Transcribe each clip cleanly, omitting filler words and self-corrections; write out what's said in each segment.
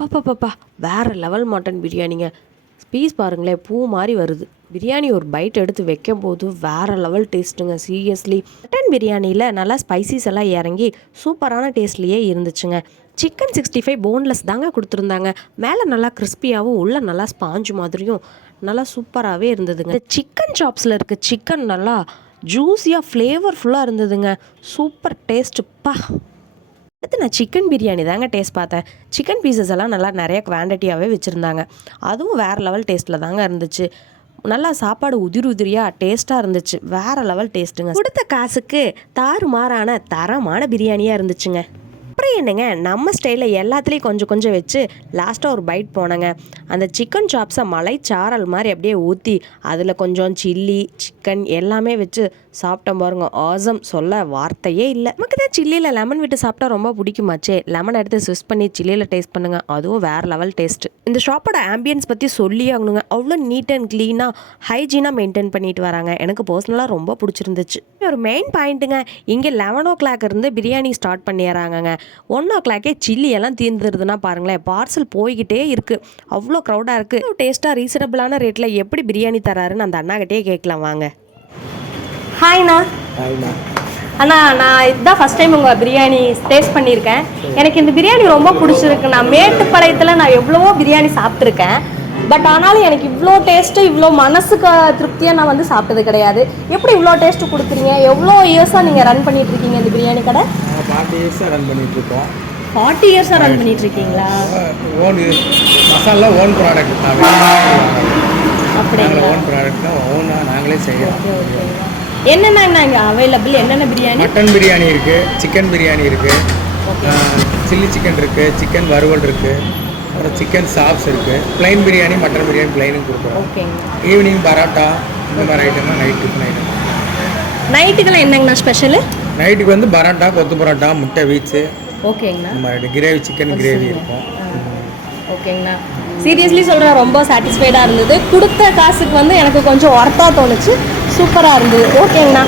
பாப்பா வேறு level mutton பிரியாணிங்க. Piece பாருங்களேன், பூ மாதிரி வருது. பிரியாணி ஒரு பைட் எடுத்து வைக்கும் போது வேறு லெவல் டேஸ்ட்டுங்க. சீரியஸ்லி மட்டன் பிரியாணியில் நல்லா ஸ்பைசிஸ் எல்லாம் இறங்கி சூப்பரான டேஸ்ட்லேயே இருந்துச்சுங்க. சிக்கன் 65 போன்லெஸ் தாங்க கொடுத்துருந்தாங்க. மேலே நல்லா கிறிஸ்பியாகவும் உள்ள நல்லா ஸ்பாஞ்சு மாதிரியும் நல்லா சூப்பராகவே இருந்ததுங்க. இந்த சிக்கன் சாப்ஸில் இருக்க சிக்கன் நல்லா ஜூஸியாக ஃப்ளேவர்ஃபுல்லாக இருந்ததுங்க. சூப்பர் டேஸ்ட்டுப்பா. அடுத்து நான் சிக்கன் பிரியாணி தாங்க டேஸ்ட் பார்த்தேன். சிக்கன் பீசஸ் எல்லாம் நல்லா நிறைய குவான்டிட்டியாகவே வச்சுருந்தாங்க. அதுவும் வேறு லெவல் டேஸ்ட்டில் தாங்க இருந்துச்சு. நல்லா சாப்பாடு உதிரியாக டேஸ்ட்டாக இருந்துச்சு. வேறு லெவல் டேஸ்ட்டுங்க. கொடுத்த காசுக்கு தாறுமாறான தரமான பிரியாணியாக இருந்துச்சுங்க. அப்புறம் என்னங்க, நம்ம ஸ்டைலில் எல்லாத்துலேயும் கொஞ்சம் கொஞ்சம் வச்சு லாஸ்ட்டாக ஒரு பைட் போனேங்க. அந்த சிக்கன் சாப்ஸை மலைச்சாரல் மாதிரி அப்படியே ஊற்றி அதில் கொஞ்சம் சில்லி சிக்கன் எல்லாமே வச்சு சாப்பிட்டோம் பாருங்க. ஆசம், சொல்ல வார்த்தையே இல்லை. நமக்கு தான் சில்லியில் லெமன் விட்டு சாப்பிட்டா ரொம்ப பிடிக்குமாச்சே. லெமன் எடுத்து ஸ்விஸ் பண்ணி சில்லியில் டேஸ்ட் பண்ணுங்கள், அதுவும் வேறு லெவல் டேஸ்ட்டு. இந்த ஷாப்போட ஆம்பியன்ஸ் பற்றி சொல்லியே ஆகணுங்க. அவ்வளோ நீட் அண்ட் க்ளீனாக ஹைஜீனாக மெயின்டைன் பண்ணிட்டு வராங்க. எனக்கு பர்சனலாக ரொம்ப பிடிச்சிருந்துச்சு. ஒரு மெயின் பாயிண்ட்டுங்க, இங்கே 11 o'clock இருந்து பிரியாணி ஸ்டார்ட் பண்ணிடுறாங்கங்க. 1 o'clock சில்லி எல்லாம் தீர்ந்துருதுன்னா பாருங்களேன், பார்சல் போய்கிட்டே இருக்குது. அவ்வளோ க்ரௌடாக இருக்குது. டேஸ்ட்டாக ரீசனபிளான ரேட்டில் எப்படி பிரியாணி தராருன்னு அந்த அண்ணாகிட்டே கேட்கலாம் வாங்க. ஹாய்ண்ணா. அண்ணா, நான் இதுதான் ஃபஸ்ட் டைம் உங்கள் பிரியாணி டேஸ்ட் பண்ணியிருக்கேன். எனக்கு இந்த பிரியாணி ரொம்ப பிடிச்சிருக்கு. நான் மேட்டுப்பாளையத்தில் நான் எவ்வளவோ பிரியாணி சாப்பிட்ருக்கேன். பட் ஆனாலும் எனக்கு இவ்வளோ டேஸ்ட்டு, இவ்வளோ மனசுக்கு திருப்தியாக நான் வந்து சாப்பிட்டது கிடையாது. எப்படி இவ்வளோ டேஸ்ட்டு கொடுக்குறீங்க? எவ்வளோ இயர்ஸாக நீங்கள் ரன் பண்ணிகிட்ருக்கீங்க இந்த பிரியாணி கடை? 40 இயர்ஸாக ரன் பண்ணிகிட்ருக்கோம். 40 இயர்ஸாக ரன் பண்ணிகிட்ருக்கீங்களா? Own masala own product. அப்படிங்களா? ஓன் ப்ராடக்ட் தான், ஓனாக நாங்களே செய்யலாம். என்னென்ன இங்கே அவைலபிள்? என்னென்ன பிரியாணி? மட்டன் பிரியாணி இருக்குது, சிக்கன் பிரியாணி இருக்குது, சில்லி சிக்கன் இருக்குது, சிக்கன் வறுவல் இருக்குது, அப்புறம் சிக்கன் சாப்ஸ் இருக்குது. ப்ளைன் பிரியாணி, மட்டன் பிரியாணி ப்ளைனும் கொடுக்குறோம். ஓகேங்க. ஈவினிங் பரோட்டா இந்த மாதிரி ஐட்டம்லாம் நைட் டிஃபன் ஐட்டம். நைட்டுக்கெல்லாம் என்னங்கண்ணா ஸ்பெஷலு? நைட்டுக்கு வந்து பரோட்டா, கொத்து பரோட்டா, முட்டை வீச்சு, ஓகேங்கண்ணா. இந்த மாதிரி கிரேவி, சிக்கன் கிரேவி இருக்கும். ஓகேங்கண்ணா. சீரியஸ்லி சொல்கிறேன், ரொம்ப சாட்டிஸ்ஃபைடாக இருந்தது. கொடுத்த காசுக்கு வந்து எனக்கு கொஞ்சம் ஒர்த்தாக தோணுச்சு. சூப்பராக இருந்தது. ஓகேங்கண்ணா.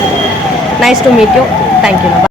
Nice to meet you. தேங்க்யூண்ணா.